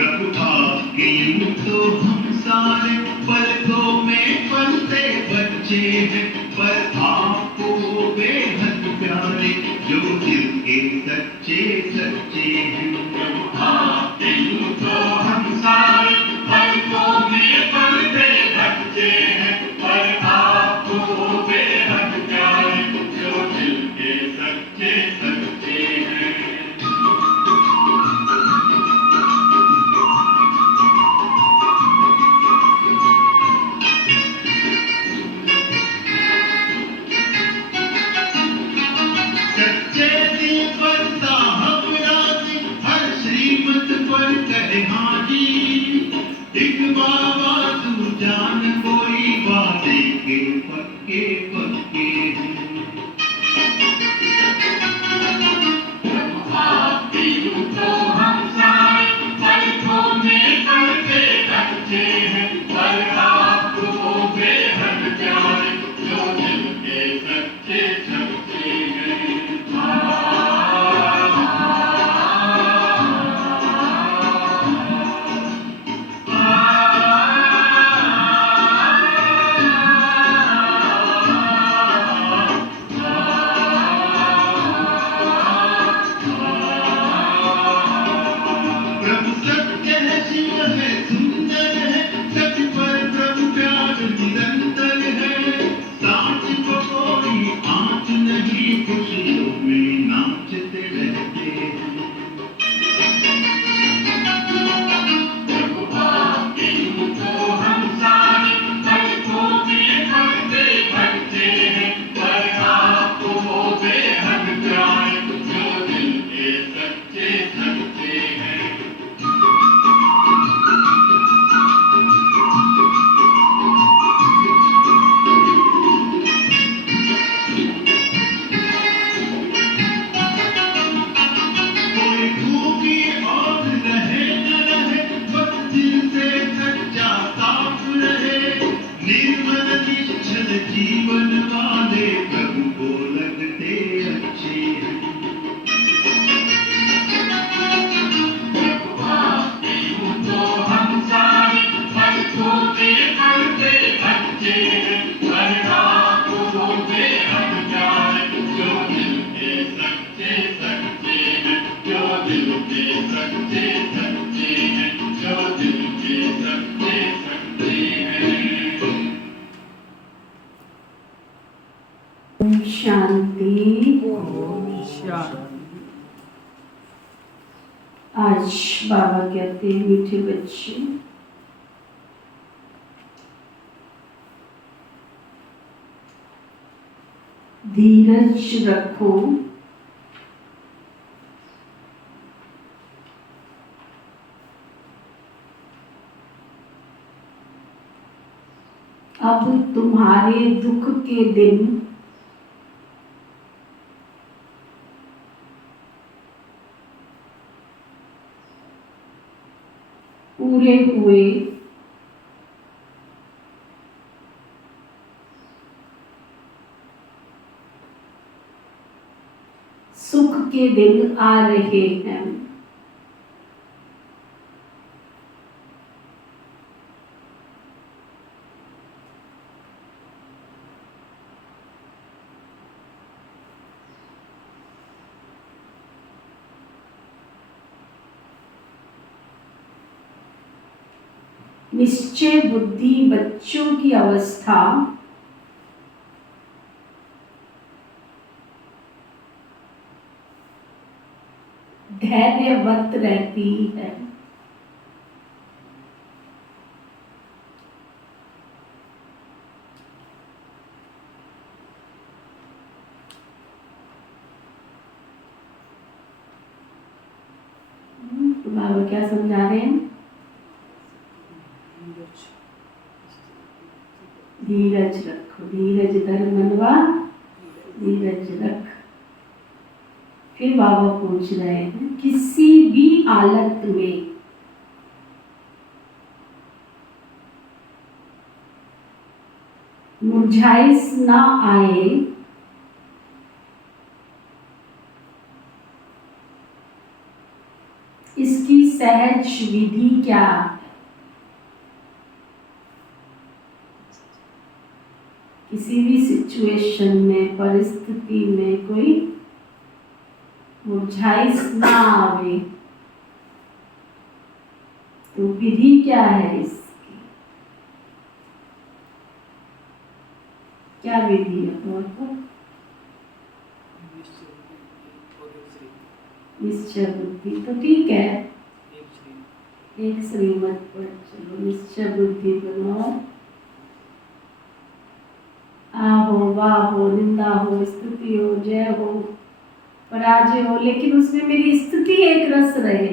प्रभु आपके यूं तो हम सारे पलकों में पलते बच्चे हैं, पर आपको बेहद प्यारे जो दिल के सच्चे सच्चे हैं। प्रभु आपके यूं तो हम सारे पलकों में पलते बच्चे हैं, पर आपको बेहद प्यारे जो दिल के सच्चे सच्चे हैं। सच्चे दिल पर साहब राजी, हर श्रीमत पर कहे हाँ जी। एक बाबा तू जान कोई वादे के पक्के पक्के हैं। आपके यूं तो हम सारे पलकों में पलते बच्चे हैं, पर आपको बेहद प्यारे जो दिल के सच्चे सच्चे हैं। प्रभु सत्य है, शिव है, सुंदर है, सत्य पर प्रभु प्यार निरंतर है। सांच को कोई आँच नहीं, खुशियों में नाचते रहते हैं। प्रभु आपके यूं तो हम सारे पलकों में पलते बच्चे हैं, पर आपको बेहद प्यारे जो दिल के सच्चे सच्चे हैं। कोई खूबी और रहे न रहे, बस दिल से सच्चा साफ रहे। निर्मल निश्चल जीवन वाले प्रभु को लगते अच्छे हैं। प्रभु आपके यूं तो हम सारे पलकों में पलते बच्चे हैं, पर आपको बेहद प्यारे जो दिल के सच्चे सच्चे हैं, जो दिल के सच्चे सच्चे हैं, जो दिल के सच्चे सच्चे हैं। शांति। आज बाबा कहते हैं मीठे बच्चे, धीरज रखो, अब तुम्हारे दुख के दिन पूरे हुए। सुख के दिन आ रहे हैं। निश्चय बुद्धि बच्चों की अवस्था धैर्यवत रहती है। तो बाबा क्या समझा रहे हैं? धीरज रखो, धीरज धर मनवा, धीरज रख। फिर बाबा पूछ रहे हैं किसी भी हालत में मुरझाइश ना आए, इसकी सहज विधि क्या है? किसी भी सिचुएशन में, परिस्थिति में कोई मुरझाइश ना आवे तो विधि क्या है इसकी? क्या विधि है? तो निश्चय बुद्धि। तो ठीक है, एक श्रीमत पर चलो, निश्चय बुद्धि बनाओ। आहो, वाह हो, निंदा हो, स्तुति हो, जय हो, पराजय हो, लेकिन उसमें मेरी स्तुति एक रस रहे।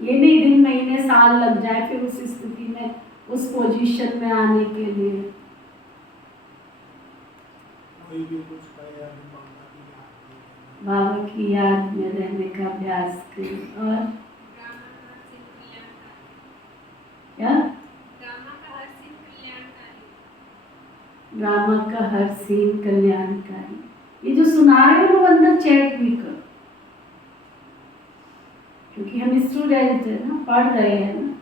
ये नहीं दिन महीने साल लग जाए फिर उस स्थिति में, उस पोजीशन में आने के लिए। बाबा की याद में रहने का अभ्यास करें। और क्या? ड्रामा का हर सीन कल्याणकारी। ये जो सुना रहे हो वो अंदर चेक भी करो, क्योंकि हम स्टूडेंट है ना, पढ़ रहे हैं ना।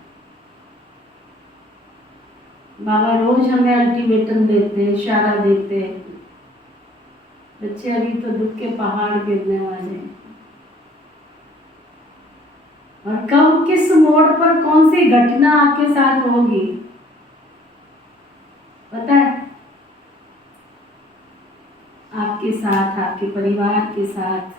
बाबा रोज हमें अल्टीमेटम देते हैं, इशारा देते हैं। बच्चे अभी तो दुख के पहाड़ गिरने वाले हैं, और कब किस मोड़ पर कौन सी घटना आपके साथ होगी पता है? आपके साथ, आपके परिवार के साथ।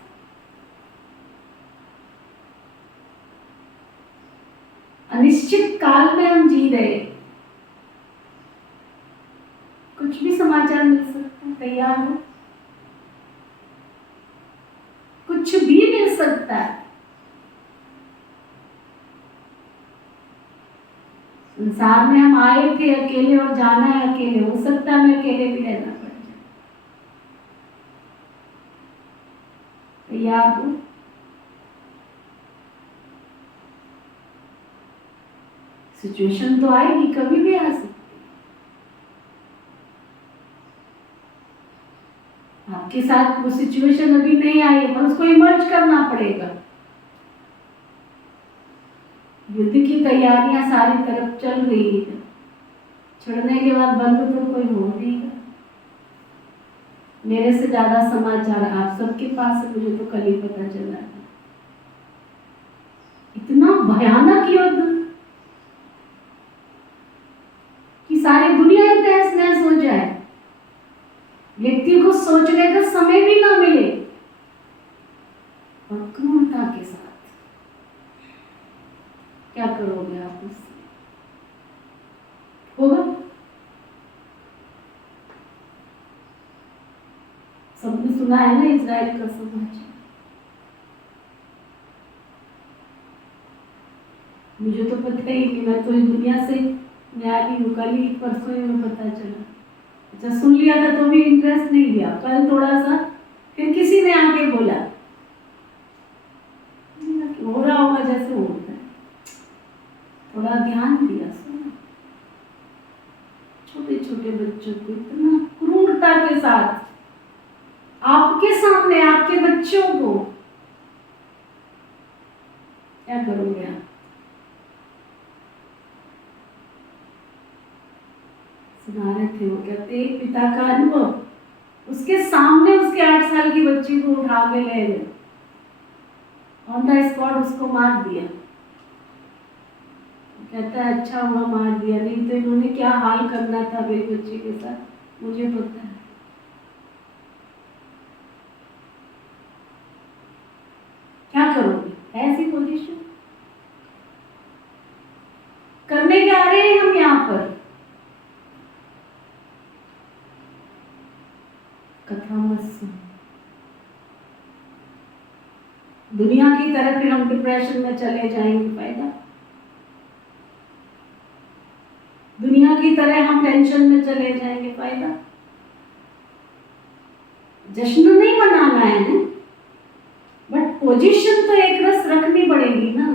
अनिश्चित काल में हम जी रहे, कुछ भी समाचार मिल सकता है, तैयार हो। कुछ भी मिल सकता है। संसार में हम आए थे अकेले और जाना है अकेले। हो सकता है हमें अकेले भी रहना पड़ जाए। तैयार हो। सिचुएशन तो आएगी, कभी भी आ सकती है। आपके साथ वो सिचुएशन अभी नहीं आई है, पर उसको इमर्ज करना पड़ेगा। युद्ध की तैयारियां सारी तरफ चल रही है। चढ़ने के बाद बंद तो कोई हो नहीं है। मेरे से ज्यादा समाचार आप सबके पास है, मुझे तो कल ही पता चला। इतना भयानक युद्ध कि सारी दुनिया ही तहस नहस हो जाए, व्यक्ति को सोचने का समय भी ना मिले। और क्रूरता के साथ क्या करोगे आप उससे? होगा? सबने सुना है ना इजराइल का समाचार। मुझे तो पता ही कि मैं तो इस दुनिया से न्याय हूँ। कल ही परसों ही में पता चला। अच्छा, सुन लिया था तो भी इंटरेस्ट नहीं लिया। कल थोड़ा सा फिर किसी ने आके बोला, हो रहा होगा जैसे होता है, थोड़ा ध्यान दिया, सुना। छोटे छोटे बच्चों को इतना क्रूरता के साथ आपके सामने, आपके बच्चों को क्या करोगे आप? सुना रहे थे, वो कहते एक पिता का अनुभव, उसके सामने उसके 8 साल की बच्ची को उठा के ले गए, ऑन द स्पॉट उसको मार दिया। कहता है अच्छा हुआ मार दिया, नहीं तो इन्होंने क्या हाल करना था मेरी बच्ची के साथ, मुझे पता है। क्या करोगे ऐसी पोजीशन? करने क्या आ रहे हैं हम यहाँ पर? कथा मत सुन। दुनिया की तरह फिर हम डिप्रेशन में चले जाएंगे, फायदा? दुनिया की तरह हम टेंशन में चले जाएंगे, फायदा? जश्न नहीं मनाना है, बट पोजीशन तो एक रस रखनी पड़ेगी ना।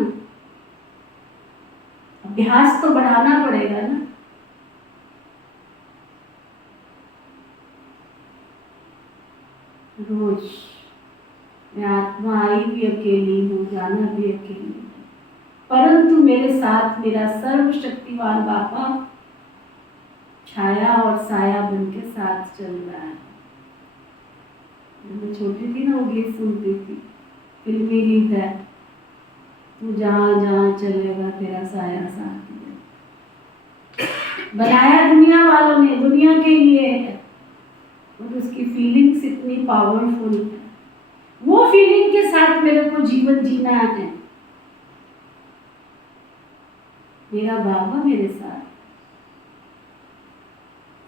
अभ्यास तो बढ़ाना पड़ेगा ना। रोज मैं आत्मा आई भी अकेली हूँ, जाना भी अकेली हूँ, परंतु मेरे साथ मेरा सर्वशक्तिमान बाबा छाया और साया बन के साथ चल रहा है। मैं छोटी थी ना, वो गीत सुनती थी, फिल्मी गीत है, तू जहाँ जहाँ चलेगा तेरा साया साथ देगा। बनाया दुनिया वालों ने, दुनिया के लिए है, और उसकी फीलिंग्स इतनी पावरफुल है। वो फीलिंग के साथ मेरे को जीवन जीना है। मेरा बाबा मेरे साथ,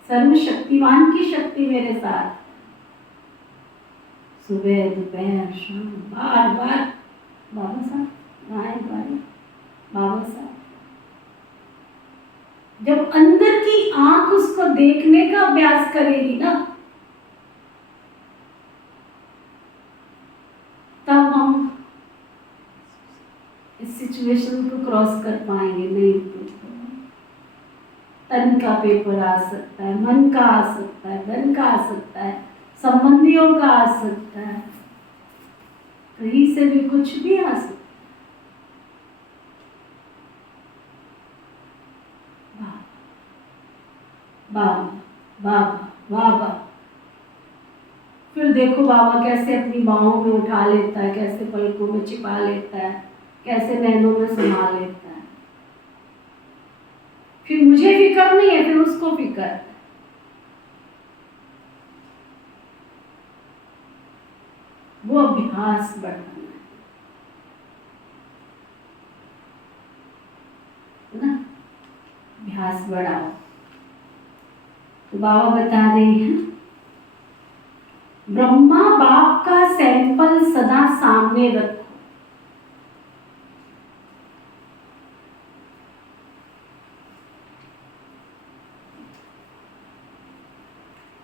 सर्वशक्तिमान की शक्ति मेरे साथ, सुबह दोपहर शाम बार बार बाबा साहब, दाएं बाएं बाबा साहब। जब अंदर की आंख उसको देखने का अभ्यास करेगी ना, तब हम इस सिचुएशन को क्रॉस कर पाएंगे। नहीं तो तन का पेपर आ सकता है, मन का आ सकता है, धन का आ सकता है, संबंधियों का आ सकता है, कहीं से भी कुछ भी आ सकता है। बाबा बाबा बाबा। फिर देखो बाबा कैसे अपनी बाहों में उठा लेता है, कैसे पलकों में छिपा लेता है, कैसे नैनों में समा लेता है। फिर मुझे फिक्र नहीं है, फिर उसको फिक्र है। वो अभ्यास बढ़ाना है ना, अभ्यास बढ़ाओ। तो बाबा बता रहे हैं, ब्रह्मा बाप का सैंपल सदा सामने रखो।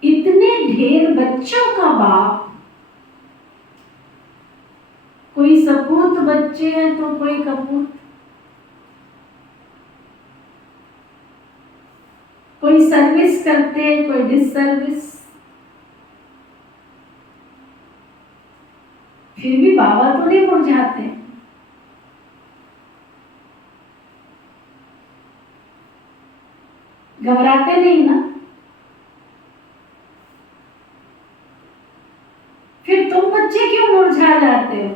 इतने ढेर बच्चों का बाप, कोई सपूत बच्चे हैं तो कोई कपूत, कोई सर्विस करते हैं, कोई डिसर्विस, फिर भी बाबा तो नहीं मुरझाते। घबराते नहीं ना। फिर तुम बच्चे क्यों मुरझा जाते हो?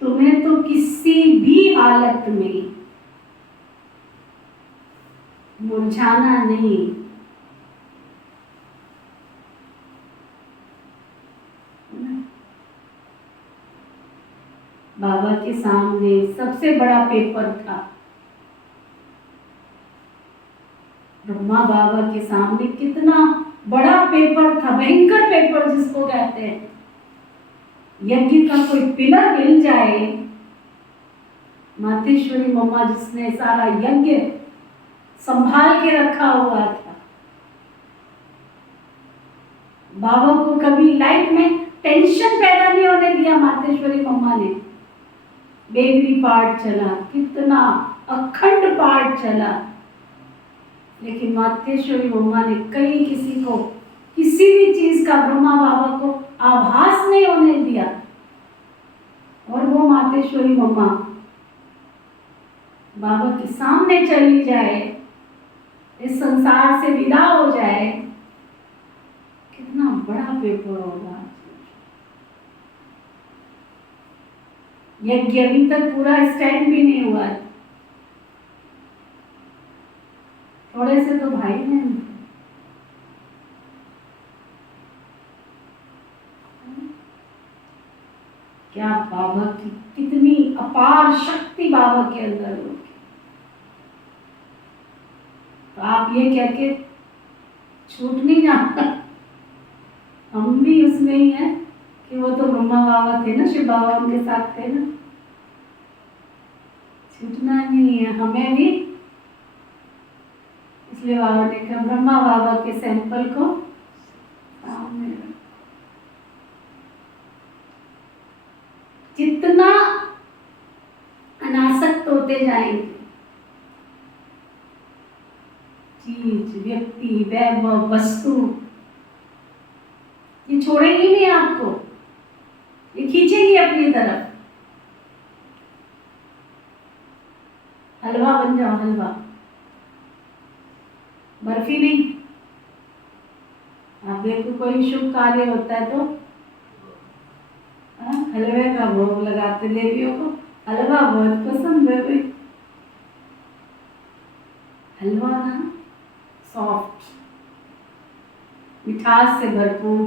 तुम्हें तो किसी भी हालत में मुरझाना नहीं। बाबा के सामने सबसे बड़ा पेपर था। ब्रह्मा बाबा के सामने कितना बड़ा पेपर था, भयंकर पेपर जिसको कहते हैं। यज्ञ का कोई पिलर मिल जाए, मातेश्वरी मम्मा जिसने सारा यज्ञ संभाल के रखा हुआ था, बाबा को कभी लाइफ में टेंशन पैदा नहीं होने दिया। मातेश्वरी मम्मा ने बेबी पार्ट चला, कितना अखंड पार्ट चला, लेकिन मातेश्वरी मम्मा ने कहीं किसी को किसी भी चीज का ब्रह्मा बाबा को आभास नहीं होने दिया। और वो मातेश्वरी मम्मा बाबा के सामने चली जाए, इस संसार से विदा हो जाए, कितना बड़ा पेपर होगा। यज्ञ अभी तक पूरा स्टैंड भी नहीं हुआ, थोड़े से तो भाई हैं। क्या बाबा की कितनी अपार शक्ति बाबा के अंदर होगी। तो आप ये कह के छूट नहीं जाता, हम भी उसमें ही हैं कि वो तो ब्रह्मा बाबा थे ना, शिव बाबा उनके साथ थे ना, छूटना नहीं है हमें भी। इसलिए बाबा ने कहा ब्रह्मा बाबा के सैंपल को सामने रखो। जितना अनासक्त होते जाएंगे, चीज, व्यक्ति, वैभव, वस्तु, ये छोड़ेंगी नहीं आपको, ये खींचेंगी अपनी तरफ। हलवा बन जाओ, हलवा, बर्फी नहीं। आप देखो कोई शुभ कार्य होता है तो हलवे का भोग लगाते देवियों को। हलवा बहुत पसंद है भाई। हलवा ना सॉफ्ट, मिठास से भरपूर,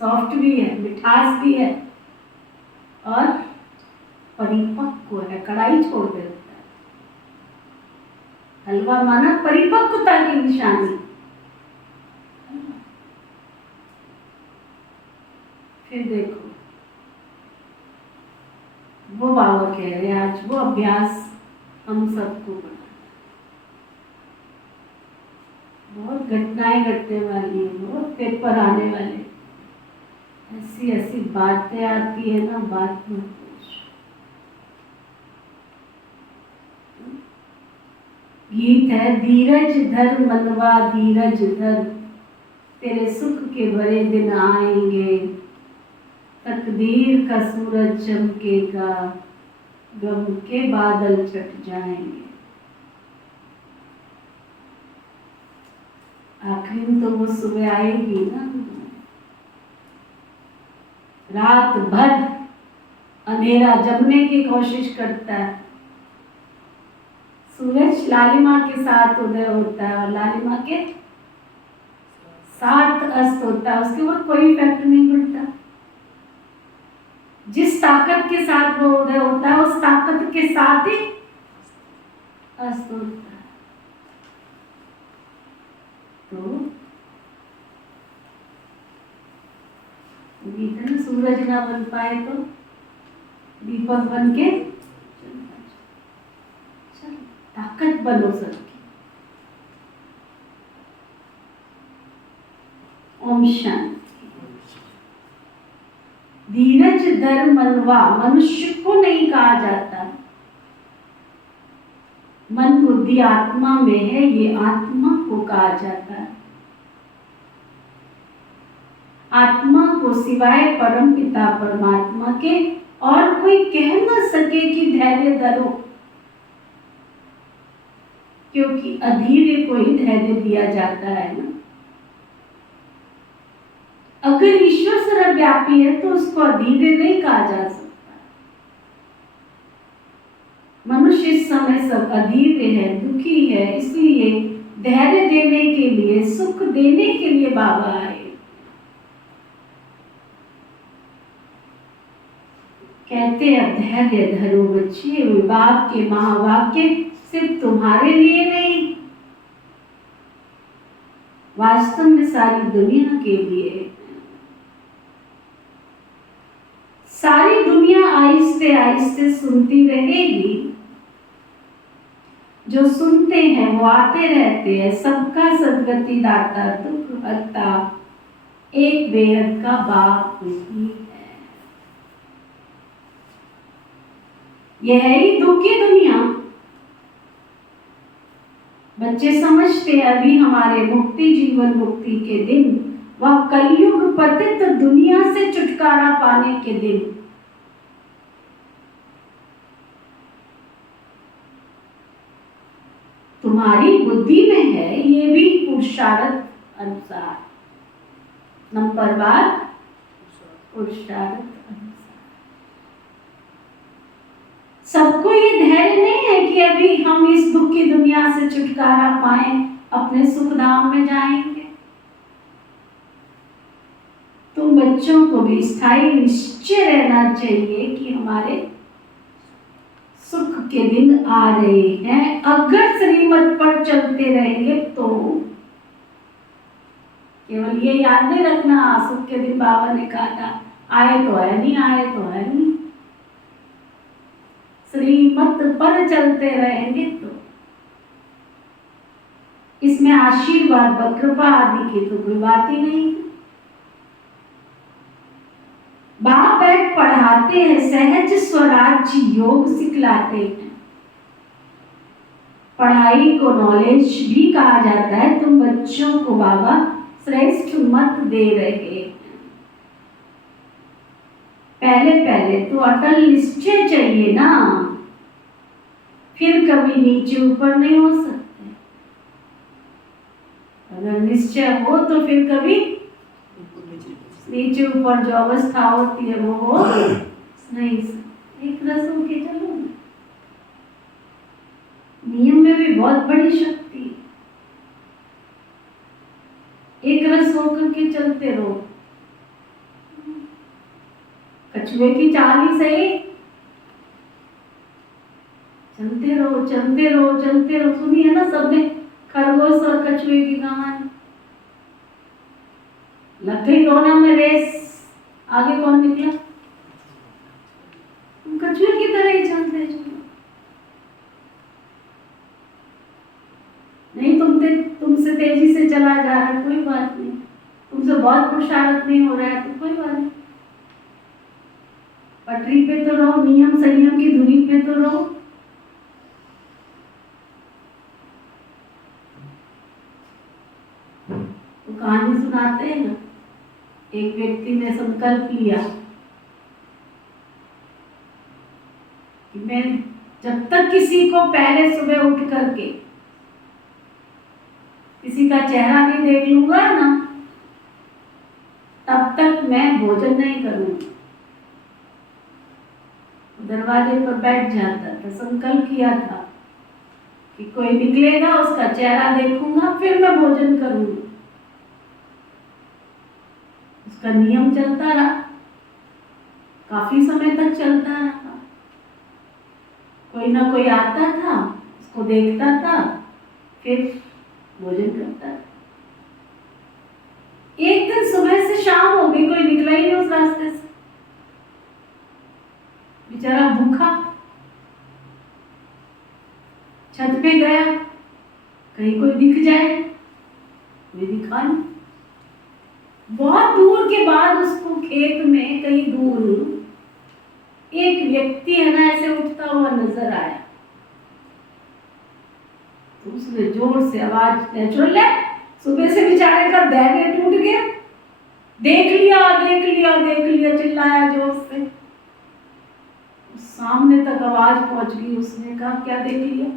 सॉफ्ट भी है, मिठास भी है और परिपक्व है, कड़ाई छोड़ देता है। हलवा माना परिपक्वता की निशानी। फिर देखो वो बाबा कह रहे हैं आज वो अभ्यास हम सबको करना। बहुत घटनाएं घटने वाली है, बहुत पेपर आने वाले, ऐसी ऐसी बातें आती है ना, बात में गीत है, धीरज धर मनवा धीरज धर, तेरे सुख के बड़े दिन आएंगे, तकदीर का सूरज चमकेगा, गम के बादल छट जाएंगे। आखिर में तो वो सुबह आएगी ना। रात भर अंधेरा जमने की कोशिश करता है, सूरज लालिमा के साथ उदय होता है और लालिमा के साथ अस्त होता है, उसके ऊपर कोई इफेक्ट नहीं पड़ता। जिस ताकत के साथ वो उदय होता है उस ताकत के साथ ही अस्त होता है। तो गीता में सूरज ना बन पाए तो दीपक बन के ताकत बनो सबकी। ओम शांति। धीरज धर मनवा मनुष्य को नहीं कहा जाता, मन बुद्धि आत्मा में है, ये आत्मा को कहा जाता है। आत्मा को सिवाय परम पिता परमात्मा के और कोई कह न सके कि धैर्य धरो, क्योंकि अधीर को ही धैर्य दिया जाता है ना। अगर ईश्वर सर्वव्यापी है तो उसको अधीर नहीं कहा जा सकता। मनुष्य इस समय सब अधीर है, दुखी है, इसलिए धैर्य देने के लिए, सुख देने के लिए बाबा आए। कहते हैं धैर्य धरो बच्चे, विभाग के महावाक्य सिर्फ तुम्हारे लिए नहीं, वास्तव में सारी दुनिया के लिए। सारी दुनिया आहिस्ते आहिस्ते सुनती रहेगी, जो सुनते हैं वो आते रहते हैं। सबका सदगति दाता दुख हरता, एक बेहद का बाप ही है। यह है ही दुख की दुनिया। बच्चे समझते हैं अभी हमारे मुक्ति जीवन मुक्ति के दिन, वह कलयुग पतित दुनिया से छुटकारा पाने के दिन। तुम्हारी बुद्धि में है, ये भी पुरुषार्थ अनुसार। नंबर बार पुरुषार्थ अनुसार। सबको ये धैर्य नहीं है कि अभी हम इस दुख की दुनिया से छुटकारा पाए, अपने सुख धाम में जाएंगे। तुम बच्चों को भी स्थायी निश्चय रहना चाहिए कि हमारे सुख के दिन आ रहे हैं। अगर श्रीमत पर चलते रहेंगे तो केवल ये याद नहीं रखना सुख के दिन बाबा ने कहा था, आए तो है नहीं, आए तो है नहीं। श्रीमत पर चलते रहेंगे तो इसमें आशीर्वाद कृपा आदि की तो कोई बात ही नहीं। बाप बैठ पढ़ाते हैं, सहज स्वराज्य योग सिखलाते हैं। पढ़ाई को नॉलेज भी कहा जाता है। तुम बच्चों को बाबा श्रेष्ठ मत दे रहे। पहले पहले तो अटल निश्चय चाहिए ना, फिर कभी नीचे ऊपर नहीं हो सकते। अगर निश्चय हो तो फिर कभी नीचे ऊपर जो अवस्था होती है वो हो नहीं सकती। एक रस होके चलो। नियम में भी बहुत बड़ी शक्ति है। एक रस होकर के चलते रहो। कछुए की चाल ही सही, चलते रहो चलते रहो चलते रहो। सुनी है ना सबने खरगोश और कछुए की कहानी। लग गई दोनों में रेस, आगे कौन निकला? कछुए की तरह ही चलते चलो। नहीं तुमसे तेजी से चला जा रहा है, कोई बात नहीं। तुमसे बहुत पुरुषार्थ नहीं हो रहा है तो कोई बात नहीं। पटरी पे तो रहो, नियम संयम की धुरी पे तो रहो। तो कहानी सुनाते हैं ना, एक व्यक्ति ने संकल्प लिया कि मैं जब तक किसी को पहले सुबह उठ करके किसी का चेहरा नहीं देख लूंगा ना, तब तक मैं भोजन नहीं करूंगा। दरवाजे पर बैठ जाता था, संकल्प किया था कि कोई निकलेगा उसका चेहरा देखूंगा फिर मैं भोजन करूंगा। उसका नियम चलता रहा, काफी समय तक चलता रहा। कोई ना कोई आता था, उसको देखता था, फिर भोजन करता था। एक दिन सुबह से शाम हो गई, कोई निकला ही नहीं उस रास्ते से। बेचारा भूखा छत पे गया, कहीं कोई दिख जाए, कोई दिखा नहीं। बहुत दूर के बाद उसको खेत में कहीं दूर एक व्यक्ति है ना ऐसे उठता हुआ नजर आया। तो उसने जोर से आवाज, नेचुरल है, सुबह से बेचारे का धैर्य टूट गया। देख लिया देख लिया देख लिया, चिल्लाया जोर से। सामने तक आवाज पहुंच गई। उसने कहा क्या देख लिया?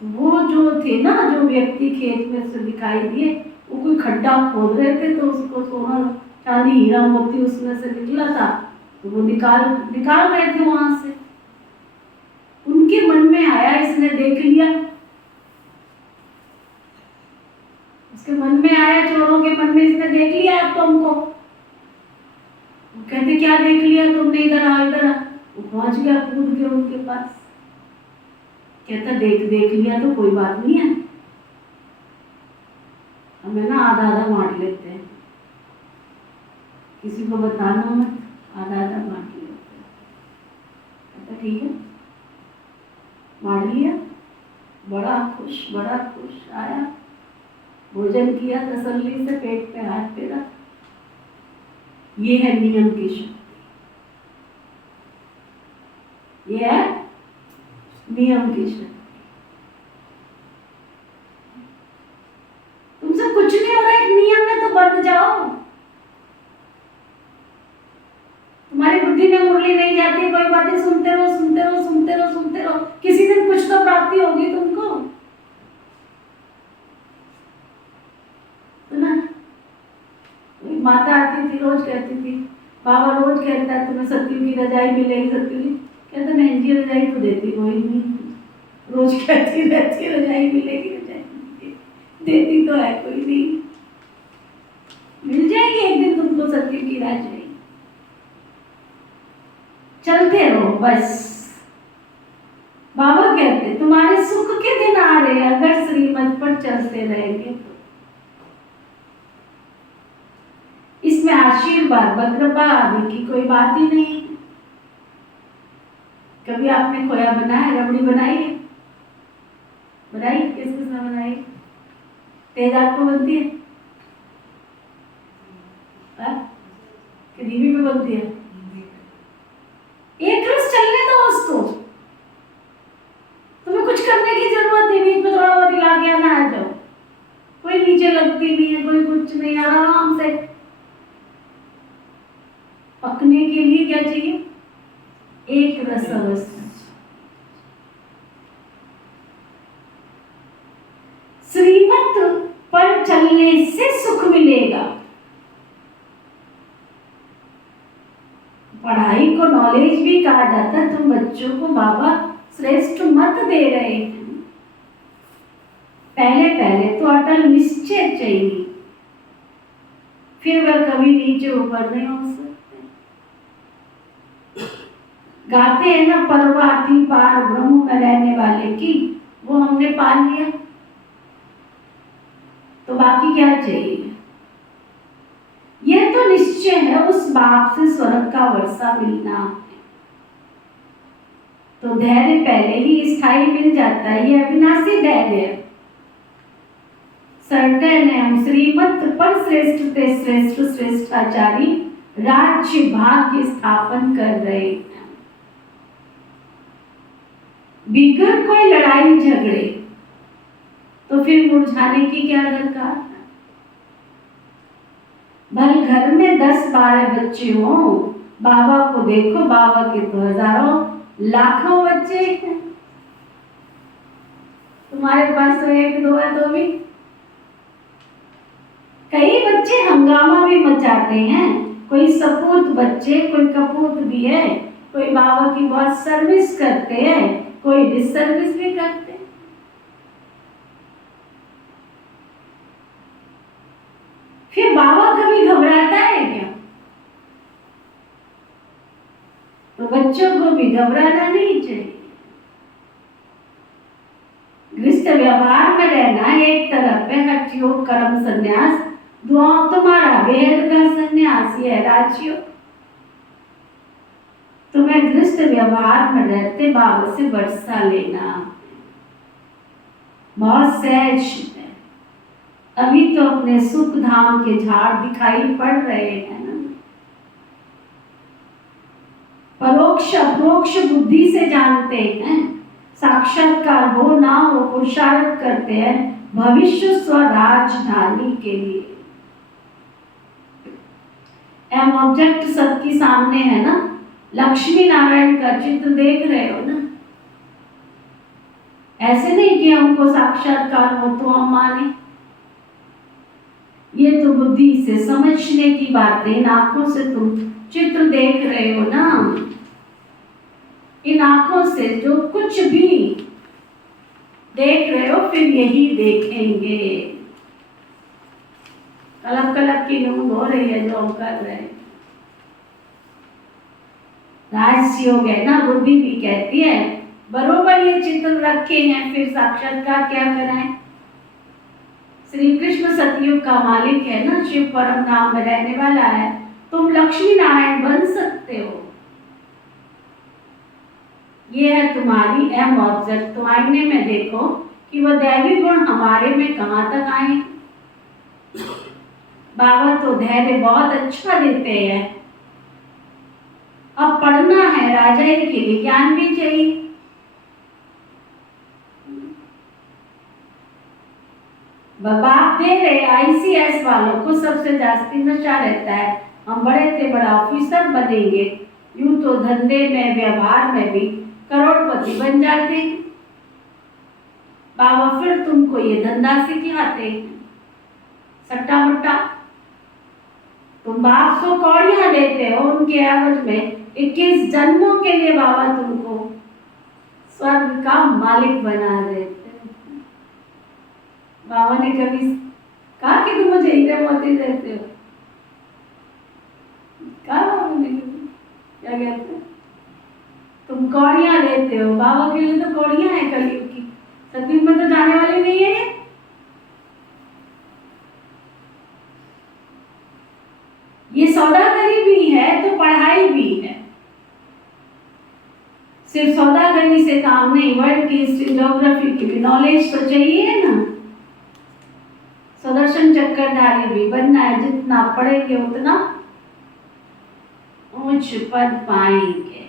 तो वो जो थे ना, जो व्यक्ति खेत में से दिखाई दिए, वो कोई खड्डा खोद रहे थे, तो उसको सोना चांदी हीरा मोती उसमें से निकला था, तो वो निकाल रहे थे वहां से। उनके मन में आया इसने देख लिया। उसके मन में आया, चोरों के मन में, इसने देख लिया अब तो हमको। वो कहते क्या देख लिया तुमने? इधर आ इधर आ। वो पहुंच गया, कूद गया उनके पास। कहता देख लिया तो कोई बात नहीं है, हमें ना आधा आधा बांट लेते हैं, किसी को बताना मत, आधा आधा बांट लेते हैं। कहता ठीक है, बांट लिया। बड़ा खुश आया, भोजन किया, तसल्ली से पेट पे हाथ फेरा। ये है नियम की शक्ति, ये है नियम की शक्ति। तुमसे कुछ नहीं हो रहा, एक नियम में तो बंध जाओ। तुम्हारी बुद्धि में मुरली नहीं जाती, कोई बातें सुनते रहो, किसी दिन कुछ तो प्राप्ति होगी तुमको। तो ना, एक माता आती थी, रोज कहती थी, बाबा रोज कहता है तुम्हें सत्य की रजाई मिलेगी, सत्य की। कहता मैं जी रजाई तो देती कोई नहीं, रोज कहती रहती रजाई मिलेगी, रजाई देती तो है कोई नहीं। मिल जाएगी एक दिन तुमको सत्य की रजाई। चलते रहो बस। बाबा कहते तुम्हारे सुख के दिन आ रहे, अगर श्रीमत पर चलते रहेंगे तो। इसमें आशीर्वाद कृपा आदि की कोई बात ही नहीं। कभी आपने खोया बनाया, रबड़ी बनाई है? बनाई किसके साथ बनाई? तेज आपको बनती है कि धीमी पे बनती है? एक रस चलने दो उसको, तुम्हें कुछ करने की जरूरत नहीं। बीच में थोड़ा बहुत हिला के आना आ जाओ, कोई नीचे लगती नहीं है, कोई कुछ नहीं, आराम से पकने के लिए क्या चाहिए? एक रस अवस्था। श्रीमत पर चलने से सुख मिलेगा। पढ़ाई को नॉलेज भी कहा जाता है। तुम बच्चों को बाबा श्रेष्ठ मत दे रहे हैं। पहले पहले तो अटल निश्चय चाहिए, फिर वह कभी नीचे ऊपर नहीं हो सकते। गाते हैं ना, परवाती पार ब्रह्म में रहने वाले की, वो हमने पा लिया, तो बाकी क्या चाहिए? यह तो निश्चय है उस बाप से स्वर्ग का वर्षा मिलना। तो धैर्य पहले ही स्थायी मिल जाता है, ये अविनाशी धैर्य है। सर्टेन है, हम श्रीमत पर श्रेष्ठ ते श्रेष्ठ श्रेष्ठाचारी राज्य भाग्य स्थापन कर रहे हैं। बिगड़ कोई लड़ाई झगड़े तो फिर मुरझाने की क्या दरकार है? भले घर में 10-12 बच्चे हों, बाबा को देखो, बाबा के तो हजारों लाखों बच्चे हैं। तुम्हारे पास तो 1-2 है तो भी कई बच्चे हंगामा भी मचाते हैं। कोई सपूत बच्चे, कोई कपूत भी है, कोई बाबा की बहुत सर्विस करते हैं, कोई डिसर्विस भी करते हैं। फिर बाबा कभी घबराता है क्या? तो बच्चों को भी घबराना नहीं चाहिए। गृहस्थ व्यवहार में रहना एक तरफ है, हठ योग कर्म संन्यास, दुआओं तुम्हारा वेद का संन्यास, ये है राजयोग। तुम्हें गृहस्थ व्यवहार में रहते बाबा से वर्षा लेना बहुत सहज है। अभी तो अपने सुख धाम के झाड़ दिखाई पड़ रहे हैं ना। परोक्ष अपरोक्ष बुद्धि से जानते हैं, साक्षात्कार हो ना हो पुरुषार्थ करते हैं भविष्य स्वराजधानी के लिए। एम ऑब्जेक्ट सबके सामने है ना, लक्ष्मी नारायण का चित्र देख रहे हो ना। ऐसे नहीं कि हमको साक्षात्कार हो तो हम माने, ये तो बुद्धि से समझने की बात है। इन आंखों से तुम चित्र देख रहे हो ना, इन आंखों से जो कुछ भी देख रहे हो फिर यही देखेंगे। कलप कलप की नींद हो रही है जो हम कर रहे हैं। राजयोग है ना, बुद्धि भी कहती है बरोबर ये चित्र रखे हैं, फिर साक्षात्कार क्या कराएं? श्री कृष्ण सतयुग का मालिक है ना, शिव परम धाम में रहने वाला है। तुम लक्ष्मी नारायण बन सकते हो। ये है तुम्हारी एम ऑब्जेक्ट। तो आईने में देखो कि वो दैवी गुण हमारे में कहाँ तक आए। बाबा तो धैर्य बहुत अच्छा देते हैं। अब पढ़ना है राजाई के लिए ज्ञान भी चाहिए। बाप दे रहे ICS वालों को सबसे जास्ती नशा रहता है, हम बड़े से बड़ा ऑफिसर बनेंगे, यूं तो धंधे में व्यवहार में भी करोड़पति बन जाते हैं। बाबा फिर तुमको ये धंधा सिखाते हैं, सट्टा मुट्टा। तुम बाप को कौड़ियां देते हो, उनके एवज में 21 जन्मों के लिए बाबा तुमको स्वर्ग का मालिक बना देते। बाबा ने कभी कहा कि तुम मुझे हीरे मोती देते हो? कहा बाबा ने कभी? क्या कहते हैं? तुम कौड़ियां देते हो। बाबा के लिए तो कौड़ियां है कलयुग की, सतयुग में तो जाने वाली नहीं है। ये सौदागरी भी है तो पढ़ाई भी है। सिर्फ सौदागरी से काम नहीं, वर्ल्ड की हिस्ट्री ज्योग्राफी की भी नॉलेज तो चाहिए ना। सुदर्शन चक्रधारी भी बनना है, जितना पढ़ेंगे उतना ऊंच पद पाएंगे।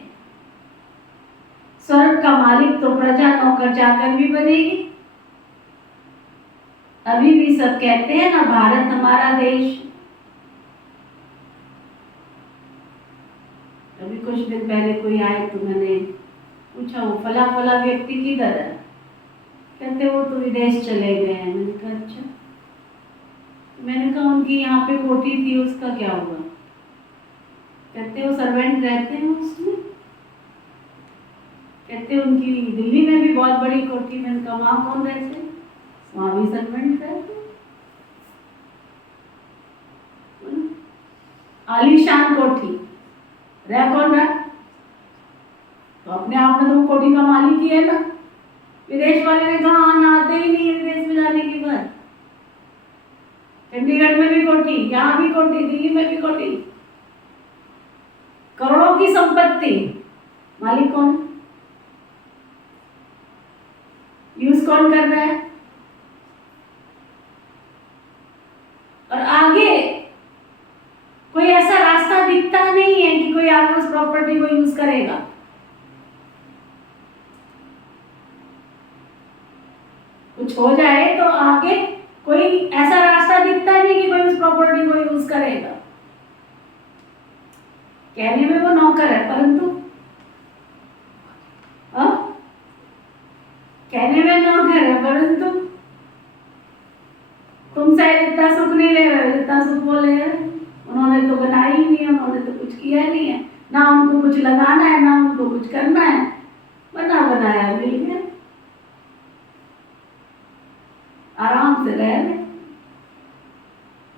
स्वर्ग का मालिक तो प्रजा नौकर चाकर भी बनेगी। अभी भी सब कहते हैं ना, भारत हमारा देश। अभी कुछ दिन पहले कोई आए तो मैंने पूछा, वो फला फला व्यक्ति किधर है? कहते वो तो विदेश चले गए हैं। मैंने कहा अच्छा। मैंने कहा उनकी यहाँ पे कोठी थी, उसका क्या हुआ? कहते वो सर्वेंट रहते हैं उसमें। कहते उनकी दिल्ली में भी बहुत बड़ी कोठी। मैंने कहा वहाँ कौन रहते? वहाँ भी सर्वेंट रहते। आलीशान कोठी, रह कौन रहा? तो अपने आप में तो कोठी का मालिक ही है ना। विदेश वाले ने कहा हाँ, आते ही नहीं है विदेश में जाने के बाद। चंडीगढ़ में भी कोठी, यहाँ भी कोठी, दिल्ली में भी कोठी, करोड़ों की संपत्ति, मालिक कौन? यूज कौन कर रहा है? और आगे कोई ऐसा रास्ता दिखता नहीं है कि कोई आगे उस प्रॉपर्टी को यूज करेगा। कुछ हो जाए तो आगे कोई ऐसा रास्ता दिखता नहीं कि कोई उस प्रॉपर्टी को यूज करेगा। कहने में वो नौकर है, परंतु कहने में नौकर है, परंतु तुम शायद इतना सुख नहीं ले रहे जितना सुख वो ले रहे। उन्होंने तो बनाई ही नहीं, उन्होंने तो कुछ किया नहीं है, ना उनको कुछ लगाना है, ना उनको कुछ करना है, बना बनाया मिल गया, आराम से रह रहे।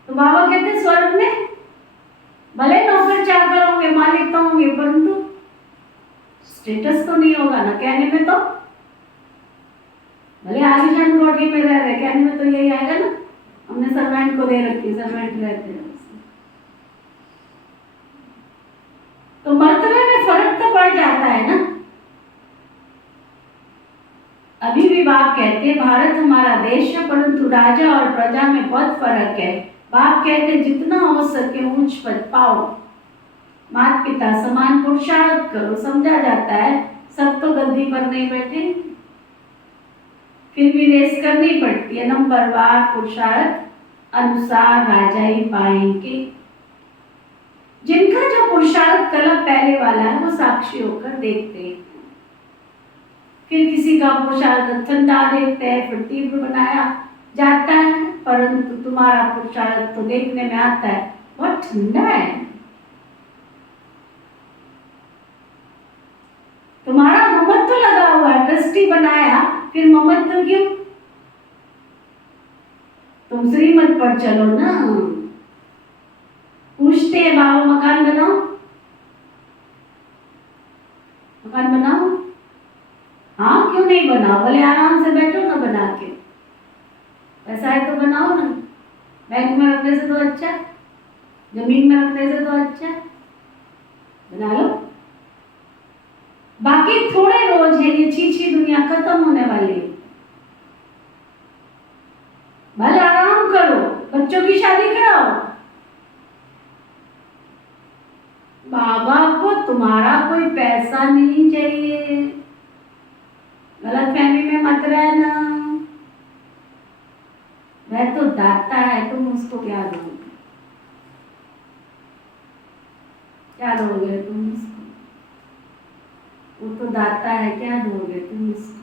तो बाबा कहते स्वर्ग में भले नौकर चाकर होंगे, मालिक तो होंगे, परंतु स्टेटस तो नहीं होगा ना। कहने में तो भले आलीशान कोठी में रह रहे, कहने में तो यही आएगा ना, हमने सर्वेंट को दे रखी, सर्वेंट रहते हैं। तो मर्तबे में फर्क तो पड़ जाता है ना। अभी भी बाप कहते हैं भारत हमारा देश है, परंतु राजा और प्रजा में बहुत फर्क है। बाप कहते जितना हो सके ऊंच पद पाओ, माता पिता समान पुरुषार्थ करो। समझा जाता है सब तो गद्दी पर नहीं बैठे, फिर भी रेस करनी पड़ती है। नंबरवार पुरुषार्थ अनुसार राजा ही पाएंगे। जिनका जो पुरुषार्थ कलम पहले वाला है वो साक्षी होकर देखते हैं, फिर किसी का पुरुषार्थ ठंडा देखते हैं, फिर तीव्र बनाया जाता है। परंतु तुम्हारा पुरुषार्थ तो देखने में आता है बहुत ठंडा है। तुम्हारा ममत्व लगा हुआ है, ट्रस्टी बनाया, फिर ममत्व क्यों? तुम श्रीमत पर चलो ना। पूछते हैं बाबा मकान बनाओ, मकान बनाओ। हाँ क्यों नहीं बनाओ? बोले आराम से बैठो ना बना के, पैसा है तो बनाओ ना। बैंक में रखने से तो अच्छा, जमीन में रखने से तो अच्छा, बना लो। बाकी थोड़े रोज है, ये छी दुनिया खत्म होने वाली है। भले आराम करो, बच्चों की शादी कराओ। बाबा को तुम्हारा कोई पैसा नहीं चाहिए, गलत फहमी में मत रहना। वह तो दाता है, तुम उसको क्या दोगे? क्या दोगे तुम उसको? वो तो दाता है, क्या दोगे तुम उसको?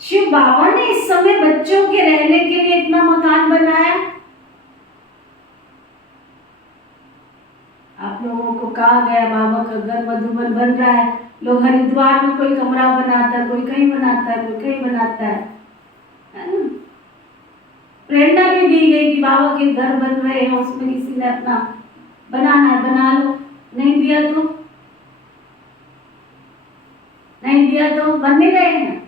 शिव बाबा ने इस समय बच्चों के रहने के लिए इतना मकान बनाया। आप लोगों को कहा गया बाबा का घर मधुबन बन रहा है, लोग हरिद्वार में कोई कमरा बनाता है, कोई कहीं बनाता है, कोई कहीं बनाता है ना। प्रेरणा भी दी गई कि बाबा के घर बन रहे हैं, उसमें किसी ने अपना बनाना है बना लो, नहीं दिया तो नहीं दिया तो बन नहीं रहे हैं।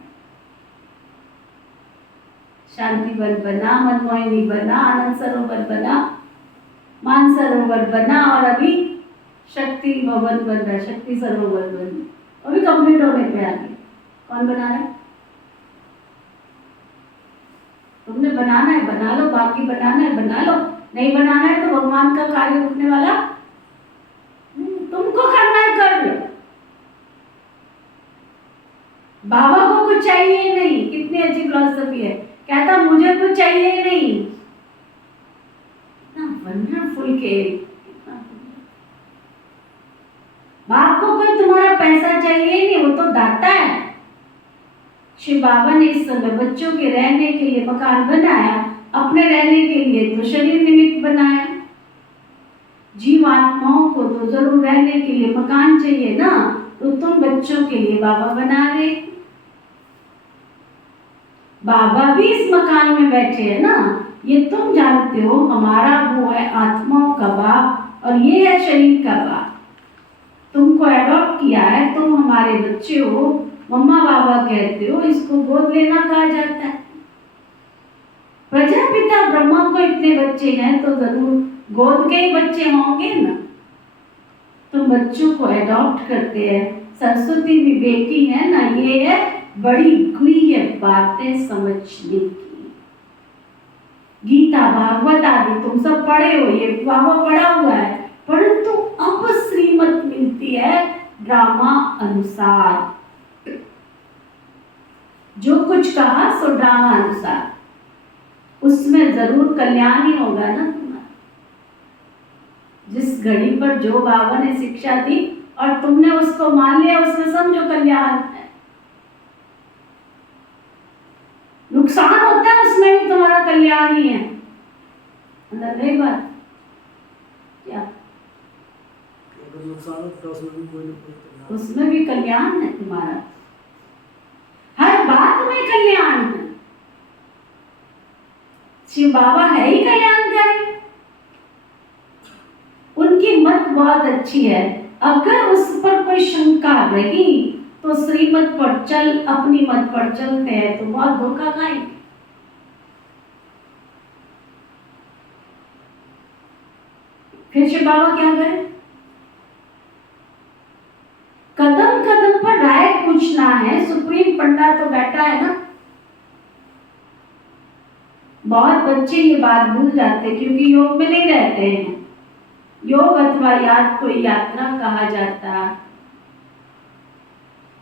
शांति वन बना, मनमोहिनी बना, आनंद सरोवर बना, मानसरोवर बना, और अभी शक्ति भवन बन रहा है, शक्ति सरोवर बन, अभी कंप्लीट होने पे आ गया। कौन बना रहा है? तुमने बनाना है बना लो, बाकी बनाना है बना लो, नहीं बनाना है तो भगवान का कार्य रुकने वाला तुमको करना है कर लो। बाबा को कुछ चाहिए नहीं। कितनी अच्छी फिलॉसफी है, कहता मुझे कुछ चाहिए नहीं। इतना वंडरफुल केयर। बाप को कोई तुम्हारा पैसा चाहिए ही नहीं, वो तो दाता है। शिव बाबा ने इस समय बच्चों के रहने के लिए मकान बनाया, अपने रहने के लिए तो शरीर निमित्त बनाया। जीवात्माओं को तो जरूर रहने के लिए मकान चाहिए ना, तो तुम बच्चों के लिए बाबा बना रहे। बाबा भी इस मकान में बैठे हैं ना, ये तुम जानते हो। हमारा वो है आत्माओं का बाप और ये है शरीर का बाप। तुमको एडॉप्ट किया है, तुम हमारे बच्चे हो, मम्मा बाबा कहते हो, इसको गोद लेना कहा जाता है। प्रजापिता ब्रह्मा को इतने बच्चे हैं तो जरूर गोद के ही बच्चे होंगे ना। तुम बच्चों को एडॉप्ट करते हैं। सरस्वती भी बेटी है ना, ये है बड़ी गुह्य बातें समझने की। गीता भागवत आदि तुम सब पढ़े हो, ये बाबा पढ़ा हुआ है, परंतु अब श्रीमत मिलती है ड्रामा अनुसार। जो कुछ कहा सो ड्रामा अनुसार, उसमें जरूर कल्याण ही होगा ना तुम्हारा। जिस घड़ी पर जो बाबा ने शिक्षा दी और तुमने उसको मान लिया, उसमें समझो कल्याण है। नुकसान होता है उसमें भी तुम्हारा कल्याण ही है। अंदर नहीं बात क्या? नुकसान होता है उसमें भी कल्याण है तुम्हारा। हर बात में कल्याण है। शिव बाबा है ही कल्याणकारी। उनकी मत बहुत अच्छी है। अगर उस पर कोई शंका रही तो श्रीमत पर चल, अपनी मत पर चलते हैं तो बहुत धोखा खाएंगे। फिर शिव बाबा क्या करें? कदम कदम पर राय पूछना है। सुप्रीम पंडा तो बैठा है ना। बहुत बच्चे ये बात भूल जाते क्योंकि योग में नहीं रहते हैं। योग अथवा याद को यात्रा कहा जाता।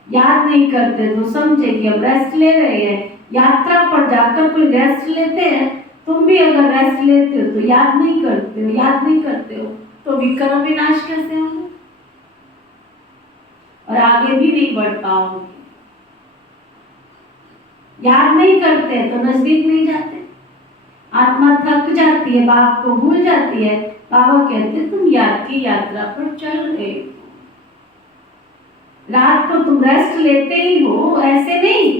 याद नहीं करते तो समझे कि अब रेस्ट ले रहे हैं। यात्रा पर जाकर कोई रेस्ट लेते हैं। तुम भी अगर रेस्ट लेते हो तो याद नहीं करते हो, याद नहीं करते हो तो विक्रम विनाश कैसे होंगे और आगे भी नहीं बढ़ पाओगे। याद नहीं करते तो नजदीक नहीं जाते। आत्मा थक जाती है, बाप को भूल जाती है। बाबा कहते तुम याद की यात्रा पर चल रहे हो। रात को तुम रेस्ट लेते ही हो, ऐसे नहीं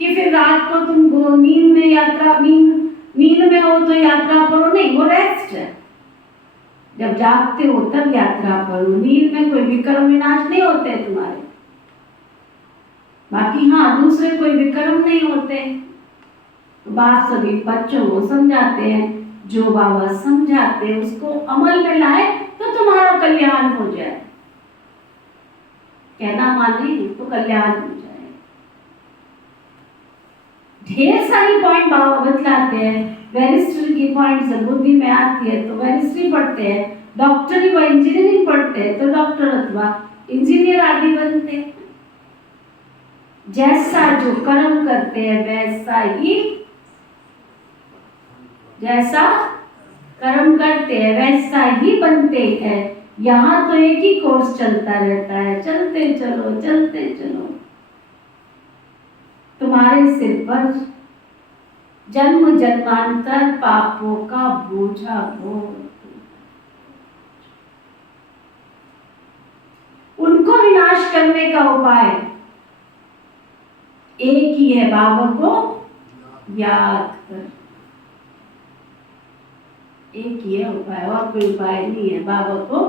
कि फिर रात को तुम नींद में यात्रा नींद में हो तो यात्रा पर हो, नहीं, वो रेस्ट है। जब जागते हो तब यात्रा पर हो। नींद में कोई विक्रम विनाश नहीं होते तुम्हारे। बाकी हाँ, दूसरे कोई विक्रम नहीं होते। तो बात सभी बच्चों को समझाते हैं। जो बाबा समझाते हैं उसको अमल में लाए तो तुम्हारा कल्याण हो जाए। कहना माने तो कल्याण हो जाए। ढेर सारी पॉइंट बाबा बतलाते हैं। वेरिस्ट्री की पॉइंट जब बुद्धि में आती है तो वेरिस्ट्री पढ़ते हैं। डॉक्टरी व इंजीनियरिंग पढ़ते हैं तो डॉक्टर अथवा इंजीनियर आदि बनते हैं। जैसा जो कर्म करते हैं वैसा ही, जैसा कर्म करते हैं वैसा ही बनते हैं। यहाँ तो एक ही कोर्स चलता रहता है, चलते चलो चलते चलो। तुम्हारे सिर पर जन्म जन्मांतर पापों का बोझा हो। उनको विनाश करने का उपाय एक ही है, बाबा को याद कर। एक ही है उपाय, और कोई उपाय नहीं है। बाबा को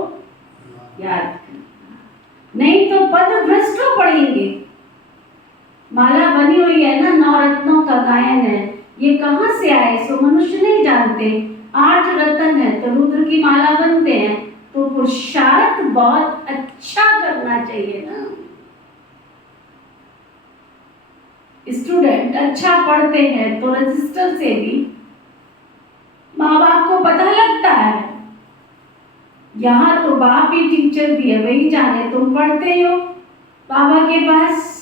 याद करना, नहीं तो पद भ्रष्ट हो पड़ेंगे। माला बनी हुई है ना, 9 रत्नों का गायन है। ये कहाँ से आए सो मनुष्य नहीं जानते। 8 रत्न है तो रुद्र की माला बनते हैं। तो पुरुषार्थ बहुत अच्छा करना चाहिए ना। स्टूडेंट अच्छा पढ़ते हैं तो रजिस्टर से भी माँ बाप को पता लगता है। यहाँ तो बाप ही टीचर भी है, वही जाने तुम पढ़ते हो बाबा के पास।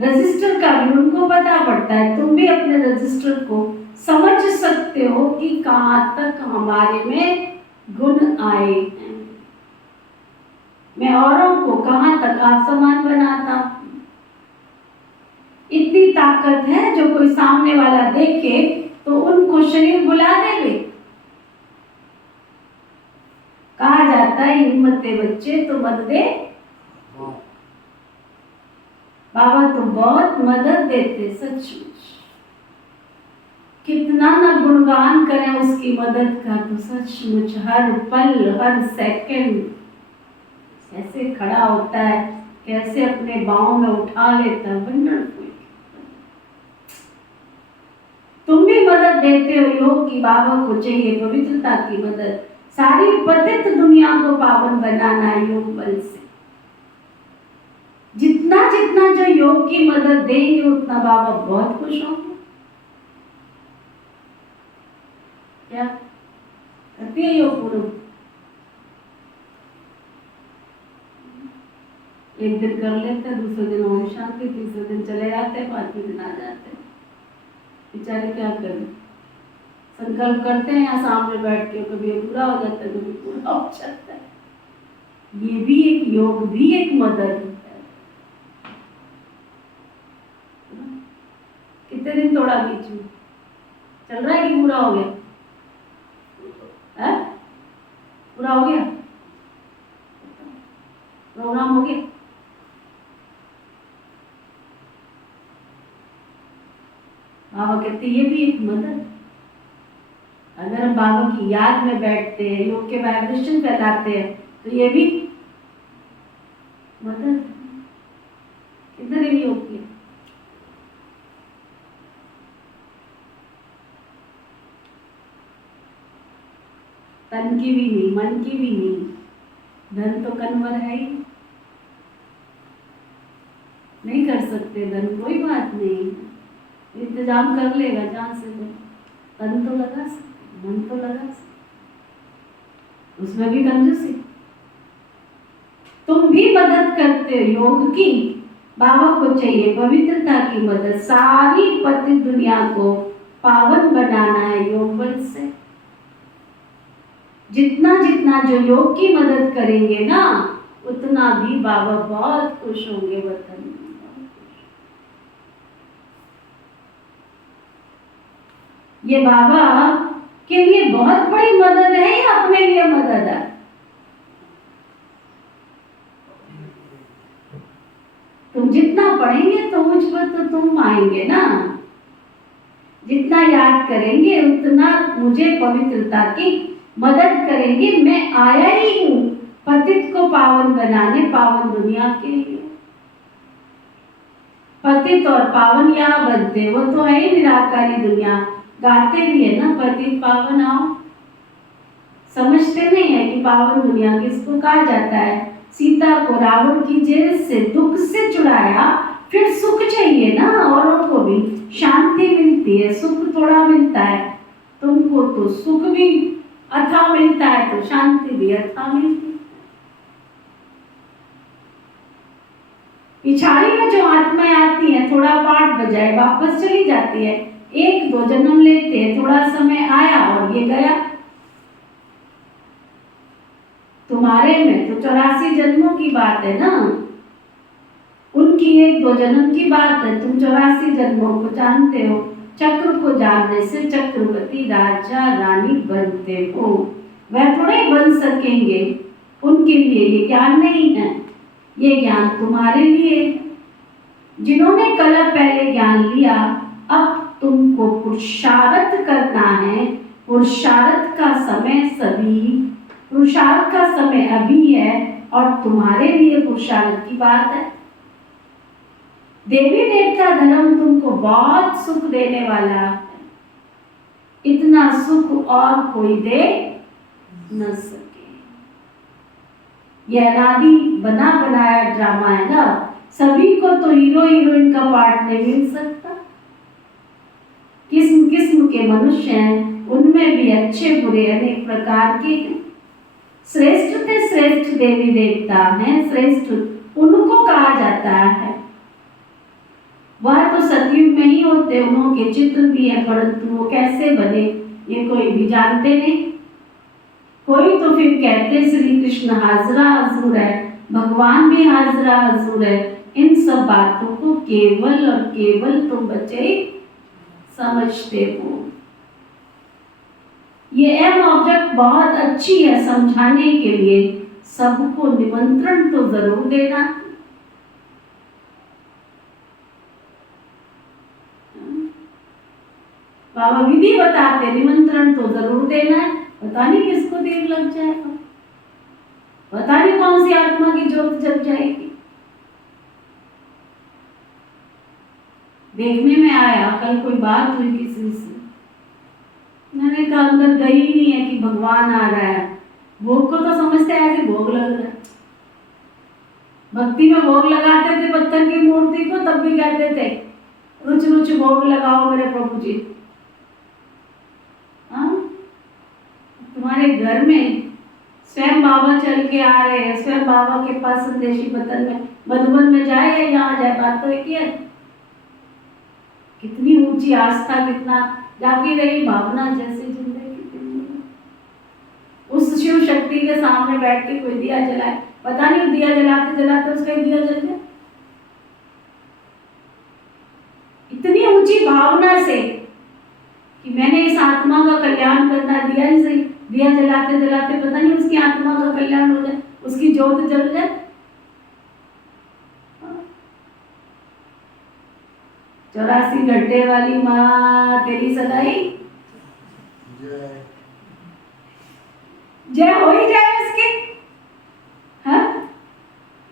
रजिस्टर का भी उनको पता पड़ता है। तुम भी अपने रजिस्टर को समझ सकते हो कि कहाँ तक हमारे में गुण आए हैं। मैं औरों को कहाँ तक आप समान बनाता हूं। इतनी ताकत है जो कोई सामने वाला देखे तो उनको शरीर बुला देवे। कहा जाता है हिम्मते बच्चे तो मददे बाबा तो बहुत मदद देते। सचमुच कितना ना गुणगान करें उसकी मदद का, तो सचमुच हर पल हर सेकंड कैसे खड़ा होता है, कैसे अपने बाहों में उठा लेता है। वंडरफुल। तुम भी मदद देते हो योग की। बाबा को चाहिए पवित्रता की मदद। सारी पतित दुनिया को पावन बनाना है योग बल से। जितना जितना जो योग की मदद देंगे उतना बाबा बहुत खुश होंगे। क्या करती है योग गुरु? एक दिन कर लेते हैं, दूसरे दिन ओम शांति, तीसरे दिन चले जाते हैं, पांचवें दिन आ जाते हैं। बेचारे क्या करें? संकल्प करते हैं यहाँ सामने बैठ के, कभी पूरा हो जाता है, कभी पूरा हो जाता है। ये भी एक योग, भी एक मदद है। कितने दिन तोड़ा बीच में? चल रहा है कि पूरा हो गया? है? पूरा हो गया? प्रोग्राम हो गया? बाबा कहते ये भी एक मदद। अगर हम बाबा की याद में बैठते हैं, योग के वाइब्रेशन फैलाते हैं, तो ये भी मदद। कितने दिन योग किया? तन की भी नहीं, मन की भी नहीं, धन तो कन्वर है ही। नहीं कर सकते धन, कोई बात नहीं, इंतजाम कर लेगा जहां से। तो तन तो लगा सकते, मन तो लगा सकते, उसमें भी कंजूसी। तुम भी मदद करते हो योग की। बाबा को चाहिए पवित्रता की मदद। सारी पतित दुनिया को पावन बनाना है योग बल से। जितना जितना जो योग की मदद करेंगे ना, उतना भी बाबा बहुत खुश होंगे वतन में। ये बाबा के लिए बहुत बड़ी मदद है या अपने लिए मदद है? तुम जितना पढ़ेंगे तो मुझ पर तो तुम आएंगे ना। जितना याद करेंगे उतना मुझे पवित्रता की मदद करेंगे। मैं आया ही हूं पतित को पावन बनाने, पावन दुनिया के लिए। पतित और पावन यहाँ बनते, वो तो है ही निराकारी दुनिया। गाते भी है ना, पतित पावन आओ। समझते नहीं है कि पावन दुनिया किसको कहा जाता है। सीता को रावण की जेल से, दुख से छुड़ाया, फिर सुख चाहिए ना। औरों को भी शांति मिलती है, सुख थोड़ा मिलता है। तुमको तो सुख भी अथा मिलता है, तो शांति भी अथा मिलती है। पिछाड़ी में जो आत्माएं आती हैं, थोड़ा पाठ बजाए वापस चली जाती है। एक दो जन्म लेते हैं, थोड़ा समय आया और ये गया। तुम्हारे में तो 84 जन्मों की बात है ना, उनकी एक दो जन्म की बात है। तुम 84 जन्मों को जानते हो। चक्र को जानने से चक्रवर्ती राजा रानी बनते हो। वह थोड़े बन सकेंगे, उनके लिए ये ज्ञान नहीं है। ये ज्ञान तुम्हारे लिए है। जिन्होंने कल पहले ज्ञान लिया, अब तुमको पुरुषार्थ करना है। पुरुषार्थ का समय पुरुषार्थ का समय अभी है, और तुम्हारे लिए पुरुषार्थ की बात है। देवी देवता धर्म तुमको बहुत सुख देने वाला है। इतना सुख और कोई दे न सके। यह अनादि बना बनाया ड्रामा है ना। सभी को तो हीरो हीरोइन का पार्ट नहीं मिल सकता। किस्म किस्म के मनुष्य हैं, उनमें भी अच्छे बुरे अनेक प्रकार के हैं। श्रेष्ठ से श्रेष्ठ देवी देवता हैं, श्रेष्ठ उनको कहा जाता है। वह तो सतयुग में ही होते, उनके चित्र भी है, परंतु वो कैसे बने ये कोई भी जानते नहीं। कोई तो फिर कहते श्री कृष्ण हाजरा हजूर है, भगवान भी हाजरा हजूर है। इन सब बातों को केवल और केवल तुम बच्चे समझते हो। ये एम ऑब्जेक्ट बहुत अच्छी है समझाने के लिए, सबको निमंत्रण तो जरूर देना। बाबा विधि बताते, निमंत्रण तो जरूर देना है। पता नहीं किसको देर लग जाएगा, पता नहीं कौन सी आत्मा की ज्योत जल जाएगी। देखने में आया कल कोई बात हुई किसी से, मैंने कहा अंदर गई नहीं है कि भगवान आ रहा है। भोग को तो समझते हैं ऐसे भोग लग रहा है। भक्ति में भोग लगाते थे पत्थर की मूर्ति को, तब भी कहते थे रुच रुच भोग लगाओ मेरे प्रभु जी। हाँ, तुम्हारे घर में स्वयं बाबा चल के आ रहे हैं, स्वयं बाबा के पास संदेशी बतन में मधुबन में जाए या यहाँ जाए, बात तो एक ही है। कितनी ऊंची आस्था, कितना जागी रही भावना, जैसे जिंदगी उस शिव शक्ति के सामने बैठ के कोई दिया जलाए, पता नहीं दिया जलाते जलाते उसका ही दिया जल जाए। इतनी ऊंची भावना से कि मैंने इस आत्मा का कल्याण करना, दिया ही सही, दिया जलाते जलाते पता नहीं उसकी आत्मा का कल्याण हो जाए, उसकी ज्योत जल जाए। 84 घंटे वाली माँ तेरी सदाई जय हो ही जाए उसकी। हाँ,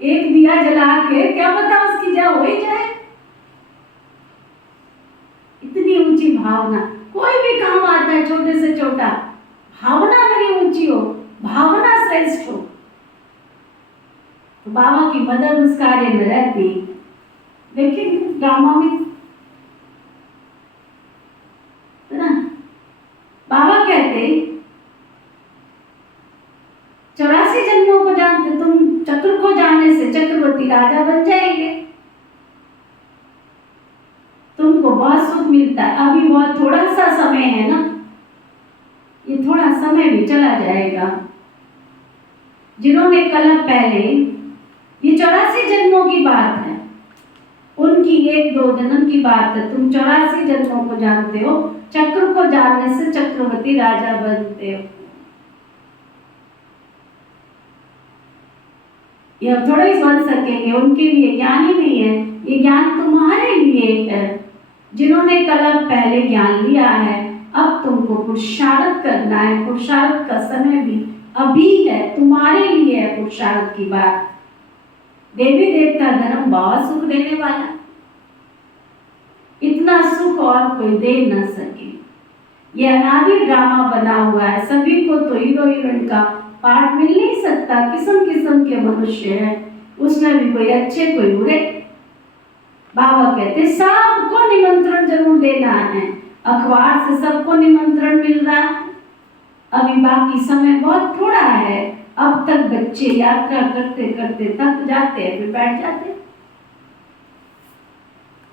एक दिया जला के क्या पता उसकी जय हो ही जाए। इतनी ऊंची भावना, कोई भी काम आता है छोटे से छोटा, भावना मेरी ऊंची हो, भावना श्रेष्ठ हो, तो बाबा की मदद उस कार्य में रहती। देखिए ड्रामा में ना बाबा कहते 84 जन्मों को जानते, तुम चक्र को जानने से चक्रवर्ती राजा बन जाएंगे। तुमको बहुत सुख मिलता है। अभी बहुत थोड़ा सा समय है ना, ये थोड़ा समय भी चला जाएगा। जिन्होंने कलम पहले, ये 84 जन्मों की बात है, उनकी 1-2 जन्म की बात है। तुम 84 जन्मों को जानते हो, चक्र को जानने से चक्रवर्ती राजा बनते हो। ये थोड़ा ही बन सकेंगे, उनके लिए ज्ञान ही नहीं है, ये ज्ञान तुम्हारे लिए है। जिन्होंने कलम पहले ज्ञान लिया है, अब तुमको पुरुषार्थ करना है। पुरुषार्थ का समय भी अभी है, तुम्हारे लिए है पुरुषार्थ की बात। देवी देवता धर्म बहुत सुख देने वाला, इतना सुख और कोई दे न सके। ये अनादि ड्रामा बना हुआ है, सभी को तो हीरो हीरोइन का पार्ट मिल नहीं सकता। किस्म किस्म के मनुष्य हैं, उसमें भी कोई अच्छे कोई बुरे। बाबा कहते सबको निमंत्रण जरूर देना है। अखबार से सबको निमंत्रण मिल रहा है, अभी बाकी समय बहुत थोड़ा है। अब तक बच्चे यात्रा करते करते थक जाते हैं, फिर बैठ जाते।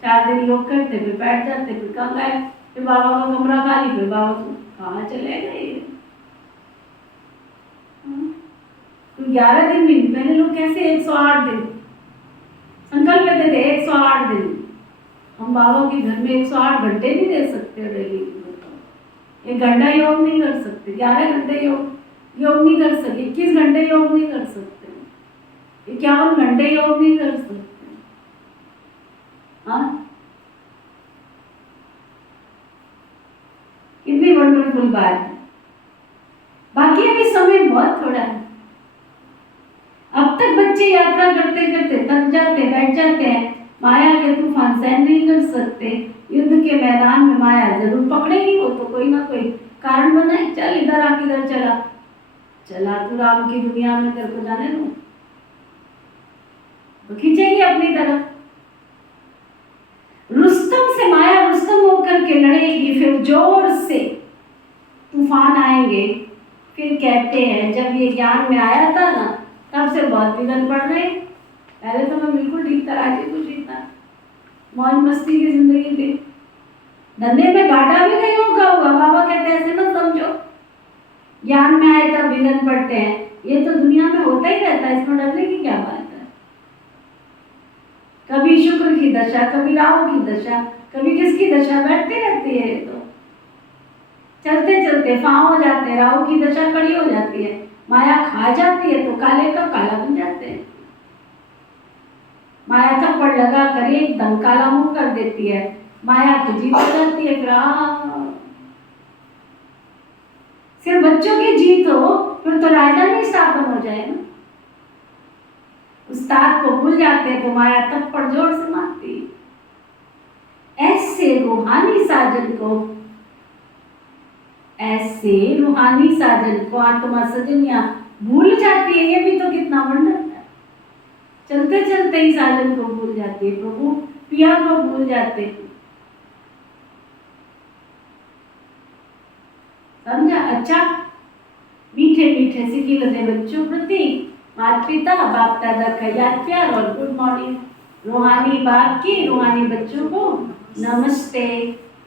4 दिन योग करते, फिर बैठ जाते, फिर कहाँ गए, फिर बाबा का कमरा खाली, फिर बाबा कहाँ चले गए। तो 11 दिन भी, पहले लोग कैसे 108 दिन संकल्प लेते थे, 108 दिन। हम बाबा के घर में 108 घंटे नहीं दे सकते डेली। 1 घंटा योग नहीं कर सकते, 11 घंटे योग नहीं कर सकते, 21 घंटे योग नहीं कर सकते, 51 घंटे योग नहीं कर सकते। हाँ, कितनी वंडरफुल बात है। बाकी अभी समय बहुत थोड़ा है। अब तक बच्चे यात्रा करते करते थक जाते, बैठ जाते हैं। माया के तूफान सहन नहीं कर सकते। युद्ध के मैदान में माया जरूर पकड़ेगी, वो तो कोई ना कोई कारण बनाए। चल इधर आ, किधर चला, चला तू राम की दुनिया में, तेरे को जाने दो, तो खींचेगी अपनी तरफ। रुस्तम से माया रुस्तम होकर के लड़ेगी, फिर जोर से तूफान आएंगे। फिर कहते हैं जब ये ज्ञान में आया था ना, तब से बहुत बिगड़ पड़ रहे। पहले तो मैं बिल्कुल ठीक तरह से कुछ था, मौज मस्ती की जिंदगी थी। धंधे में घाटा भी नहीं होगा हुआ। बाबा कहते हैं ऐसे मत समझो, ज्ञान में आए तब विघ्न पड़ते हैं। ये तो दुनिया में होता ही रहता है, इसमें डरने की क्या बात है। कभी शुक्र की दशा, कभी राहु की दशा, कभी किसकी दशा बैठती रहती है। तो चलते चलते फांव हो जाते हैं, राहु की दशा कड़ी हो जाती है, माया खा जाती है तो काले का काला बन जाते हैं। माया थप्पड़ लगा कर एकदम काला मुंह कर देती है, माया की जीत हो जाती है। फिर सिर्फ बच्चों की जीत हो फिर तो राजधानी स्थापन हो जाए ना। उस्ताद को भूल जाते हैं तो माया थप्पड़ जोर से मारती है। ऐसे रूहानी साजन को आत्मा सजनिया भूल जाती है। ये भी तो कितना वर्णन है। चलते चलते ही साजन को भूल जाती है, प्रभु पिया को भूल जाते हैं। समझा? अच्छा, मीठे मीठे सिकी लदे बच्चों प्रति माता पिता बाप दादा का याद प्यार और गुड मॉर्निंग। रूहानी बाप की रूहानी बच्चों को नमस्ते।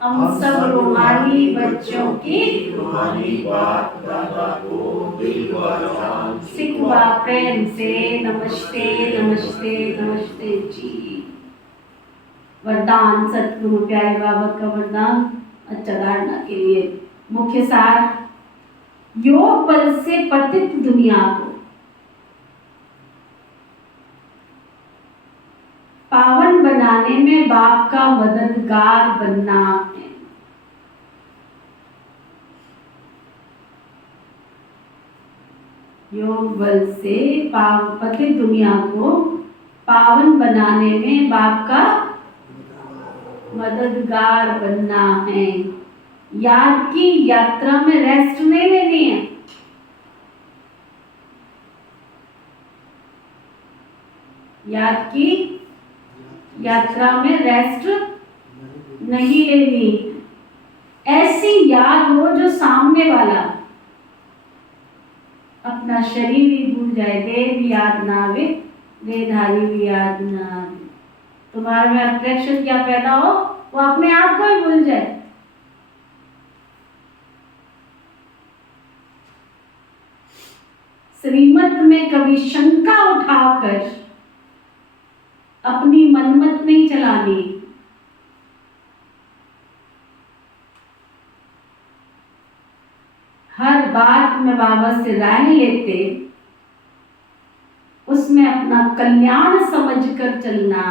हम सब रूहानी बच्चों की रूहानी बाप दादा को दिल व जान सिकवा प्रेम से नमस्ते नमस्ते नमस्ते जी। वरदान सतगुरु प्यारे बाबा का वरदान अच्छा धारणा के लिए। मुख्य सार, योग बल से पतित दुनिया को पावन बनाने में बाप का मददगार बनना है। योग बल से पतित दुनिया को पावन बनाने में बाप का मददगार बनना है। याद की यात्रा में रेस्ट नहीं लेनी है। याद की यात्रा में रेस्ट नहीं लेनी। ऐसी याद हो जो सामने वाला अपना शरीर भी भूल जाए, देह भी याद ना आवे, देहधारी भी याद ना आवे। तुम्हारे में अट्रैक्शन क्या पैदा हो, वो अपने आप को ही भूल जाए। श्रीमत में कभी शंका उठाकर अपनी मनमत नहीं चलानी। हर बात में बाबा से राय लेते उसमें अपना कल्याण समझकर चलना।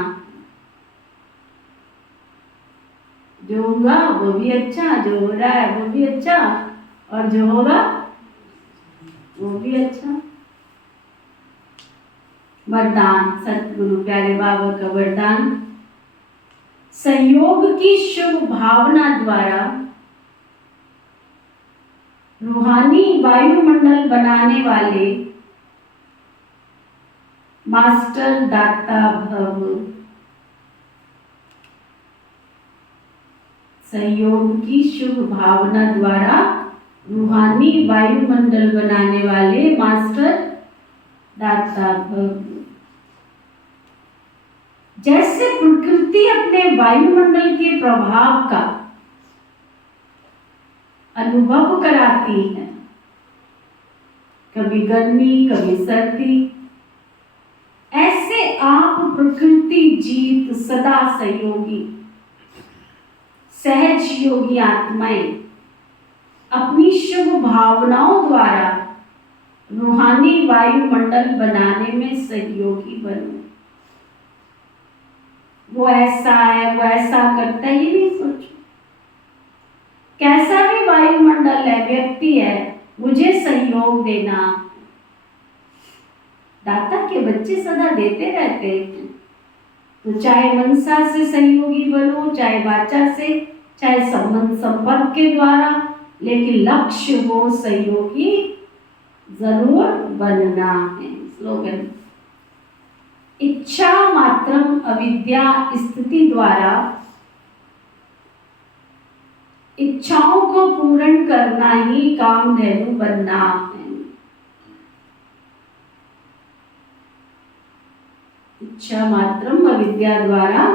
जो होगा वो भी अच्छा, जो हो रहा है वो भी अच्छा, और जो होगा वो भी अच्छा। वरदान सतगुरु प्यारे बाबा का वरदान, संयोग की शुभ भावना द्वारा रूहानी वायुमंडल बनाने वाले मास्टर दाता भव। संयोग की शुभ भावना द्वारा रूहानी वायुमंडल बनाने वाले मास्टर दाता भव। जैसे प्रकृति अपने वायुमंडल के प्रभाव का अनुभव कराती है, कभी गर्मी कभी सर्दी, ऐसे आप प्रकृति जीत सदा सहयोगी सहज योगी आत्माएं अपनी शुभ भावनाओं द्वारा रूहानी वायुमंडल बनाने में सहयोगी बनो। वो ऐसा है, वो ऐसा करता है, ये नहीं सोचो। कैसा भी वायुमंडल है, व्यक्ति है, मुझे सहयोग देना। दाता के बच्चे सदा देते रहते हैं। तो चाहे मनसा से सहयोगी बनो, चाहे वाचा से, चाहे संबंध संपर्क के द्वारा, लेकिन लक्ष्य हो सहयोगी जरूर बनना है। स्लोगन, इच्छा मात्रम अविद्या स्थिति द्वारा इच्छाओं को पूर्ण करना ही कामधेनु बनना है। इच्छा मात्रम अविद्या द्वारा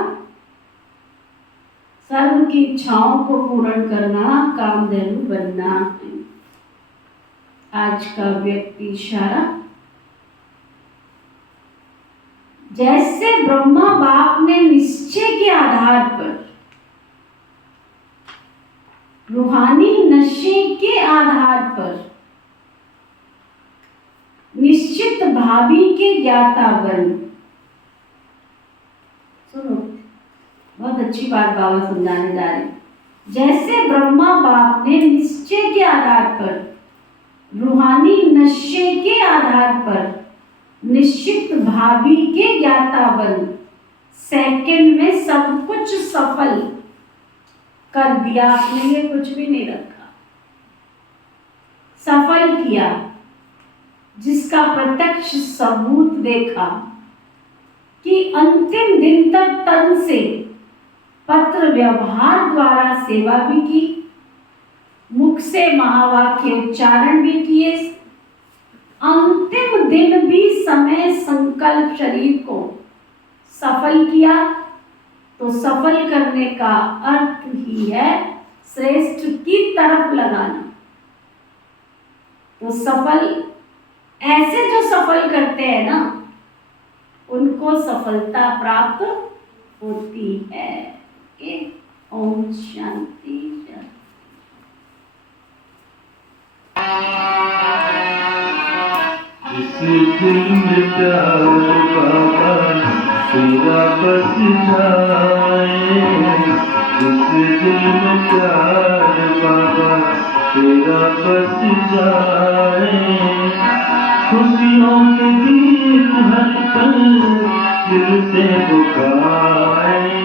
सर्व की इच्छाओं को पूर्ण करना, कामधेनु बनना है। आज का व्यक्ति इशारा, जैसे ब्रह्मा बाप ने निश्चय के आधार पर, रूहानी नशे के आधार पर निश्चित भावी के ज्ञाता बन। सुनो, बहुत अच्छी बात बाबा समझाने जा रहे। जैसे ब्रह्मा बाप ने निश्चय के आधार पर, रूहानी नशे के आधार पर निश्चित भावी के ज्ञाता बन, सेकंड में सब कुछ सफल कर दिया। आपने ये कुछ भी नहीं रखा, सफल किया, जिसका प्रत्यक्ष सबूत देखा कि अंतिम दिन तक तन से पत्र व्यवहार द्वारा सेवा भी की, मुख से महावाक्य उच्चारण भी किए, अंतिम दिन भी समय संकल्प शरीर को सफल किया। तो सफल करने का अर्थ ही है श्रेष्ठ की तरफ लगाना। तो सफल, ऐसे जो सफल करते हैं ना, उनको सफलता प्राप्त होती है। ओम शांति शांति। जिस दिल में प्यार बाबा तेरा बस जाए, जिस दिल में प्यार बाबा तेरा बस जाए, खुशियों के गीत हर पल दिल से पुकारे।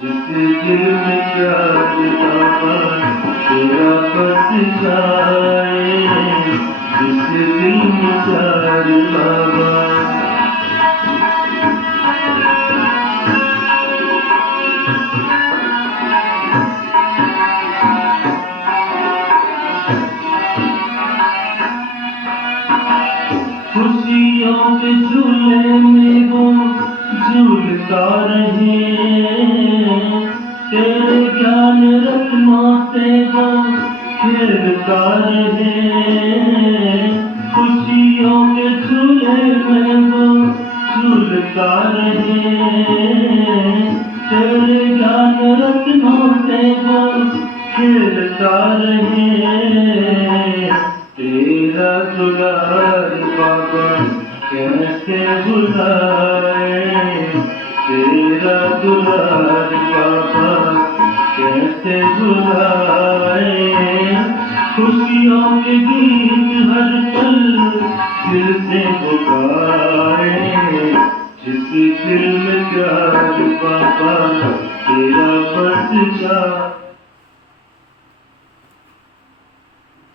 जिस दिल में प्यार बाबा तेरा बस जाए, जिस दिल में प्यार बाबा। खुशियों के झूले में वो झूलता रहे, तेरे ज्ञान रत्नों से वो खेलता रहे। खुशियों के झूले में वो झूलता रहे, तेरे ज्ञान रत्नों से वो खेलता रहे। तेरा दुलार बाबा कैसे भुलाए, तेरा दुलार बाबा कैसे भुलाए। खुशियों के गीत हर पल दिल से पुकारे। जिस दिल में प्यार बाबा तेरा बस जा।